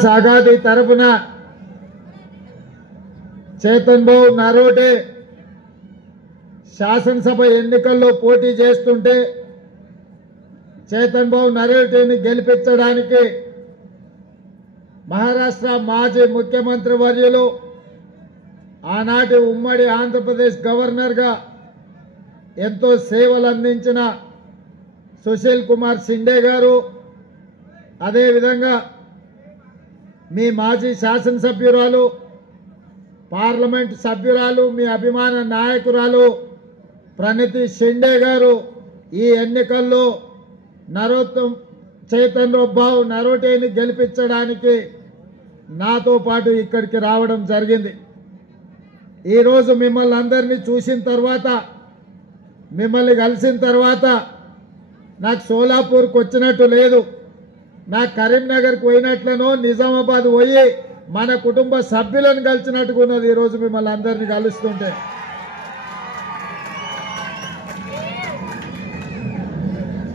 विकास आघाड़ी तरफुन चेतन बाबू नरोटे శాసనసభ ఎన్నికల్లో పోటీ చేస్తుంటే చేతన్ బాబు నరోటేని గెలిపించడానికి మహారాష్ట్ర మాజీ ముఖ్యమంత్రి వర్యులు ఆనాటి ఉమ్మడి ఆంధ్రప్రదేశ్ గవర్నర్ గా ఎంతో సేవలు అందించిన సుశీల్ కుమార్ షిండే గారు అదే విధంగా మీ మాజీ శాసనసభ్యురాలు పార్లమెంట్ సభ్యురాలు మీ అభిమాన నాయకురాలు ప్రణతి షిండే గారు ఈ ఎన్నికల్లో నరోత్తమ్ చైతన్ బాబు నరోటేని గెలిపించడానికి నాతో పాటు ఇక్కడికి రావడం జరిగింది। ఈ రోజు మిమ్మల్ని అందరినీ చూసిన తర్వాత మిమ్మల్ని కలిసిన తర్వాత నాకు సోలాపూర్కి వచ్చినట్టు లేదు, నాకు కరీంనగర్కి పోయినట్లనో నిజామాబాద్ పోయి మన కుటుంబ సభ్యులను కలిసినట్టుగా ఉన్నది ఈ రోజు మిమ్మల్ని అందరినీ కలుస్తుంటే।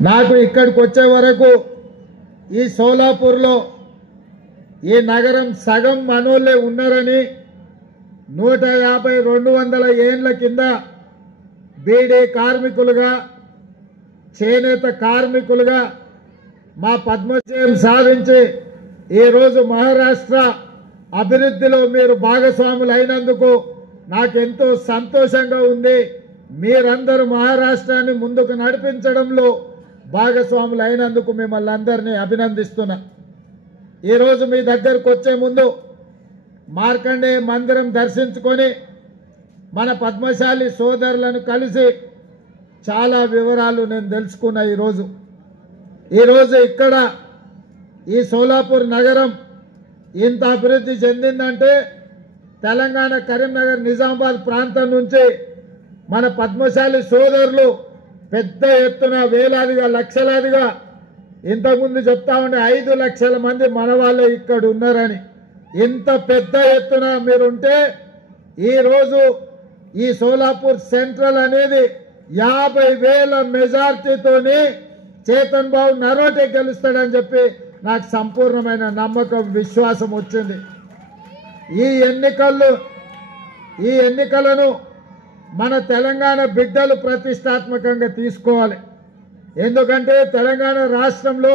నాకు ఇక్కడికి వచ్చే వరకు ఈ సోలాపూర్లో ఈ నగరం సగం మనోళ్ళే ఉన్నారని 150-200 ఏళ్ల కింద బీడీ కార్మికులుగా చేనేత కార్మికులుగా మా పద్మశ్రీ సాధించి ఈ రోజు మహారాష్ట్ర అభివృద్ధిలో మీరు భాగస్వాములు అయినందుకు నాకెంతో సంతోషంగా ఉంది। మీరందరూ మహారాష్ట్రాన్ని ముందుకు నడిపించడంలో భాగస్వాములు అయినందుకు మిమ్మల్ని అందరినీ అభినందిస్తున్నా। ఈ రోజు మీ దగ్గరకు వచ్చే ముందు మార్కండేయ మందిరం దర్శించుకొని మన పద్మశాలి సోదరులను కలిసి చాలా వివరాలు నేను తెలుసుకున్నా। ఈ రోజు ఇక్కడ ఈ సోలాపూర్ నగరం ఇంత అభివృద్ధి చెందిందంటే తెలంగాణ కరీంనగర్ నిజామాబాద్ ప్రాంతం నుంచి మన పద్మశాలి సోదరులు పెద్ద ఎత్తున వేలాదిగా లక్షలాదిగా ఇంతకుముందు చెప్తా ఉండే 5 లక్షల మంది మన వాళ్ళే ఇక్కడ ఉన్నారని, ఇంత పెద్ద ఎత్తున మీరుంటే ఈరోజు ఈ సోలాపూర్ సెంట్రల్ అనేది 50,000 మెజార్టీతోని చేతన్ బాబు నరోటే గెలుస్తాడని చెప్పి నాకు సంపూర్ణమైన నమ్మకం విశ్వాసం వచ్చింది। ఈ ఎన్నికలను మన తెలంగాణ బిడ్డలు ప్రతిష్టాత్మకంగా తీసుకోవాలి। ఎందుకంటే తెలంగాణ రాష్ట్రంలో